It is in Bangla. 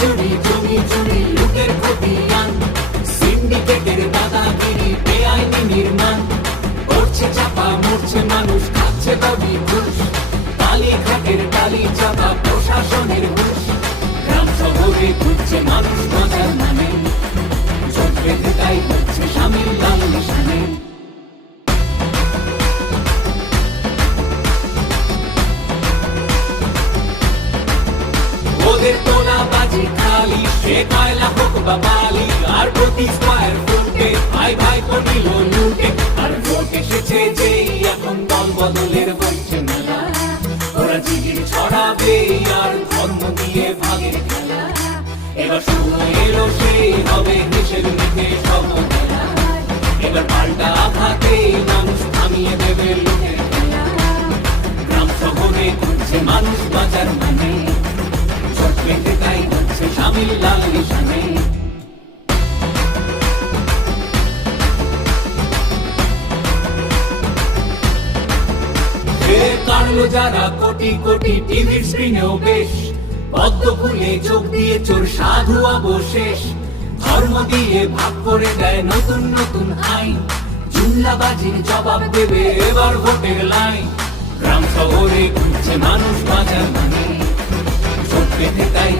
চুরি জমি চুরি লুটের খতিয়ান, সিন্ডিকেটের দাদাগিরি বেআইনি নির্মাণ, করছে চাপা মরছে মানুষ খাচ্ছে দাবি ঘুষ, কালীঘাটের টালি চাপা প্রশাসনের ঘুষ, গ্রাম শহরে ঘুরছে মানুষ বাঁচার মানে, চোখ বেঁধে তাই হচ্ছে স্বামীর লাল নিশানে। ওদের তোলা বাজি খালি, সে কয়লা হোক বা বালি, আর প্রতি স্কয়ার ফুটে ভাই ভাই নিল লুটে, আর ভোট এসেছে যেই এখন দল বদলের বলছে মেলা, ওরা জিগির ছড়াবে আর ধর্ম দিয়ে ভাগের খেলা, এবার সময় এলো সেই হবে দেশের মিথে সব খেলা, এবার পাল্টা আঘাতে মানুষ থামিয়ে দেবে লুটের খেলা, গ্রাম শহরে ঘুরছে মানুষ বাঁচার মানে, চোখ বেঁধে তাই হচ্ছে স্বামীর লাল নিশানে। কাটলো যারা কোটি কোটি টিভির স্ক্রিনেও বেশ, পদ্ম ফুলে চোখ দিয়ে চোর সাধু অবশেষ, ধর্ম দিয়ে ভাগ করে দেয় নতুন নতুন আইন, জুমলাবাজির জবাব দেবে এবার ভোটের লাইন, গ্রাম শহরে ঘুরছে মানুষ বাঁচার মানে, চোখ বেঁধে তাই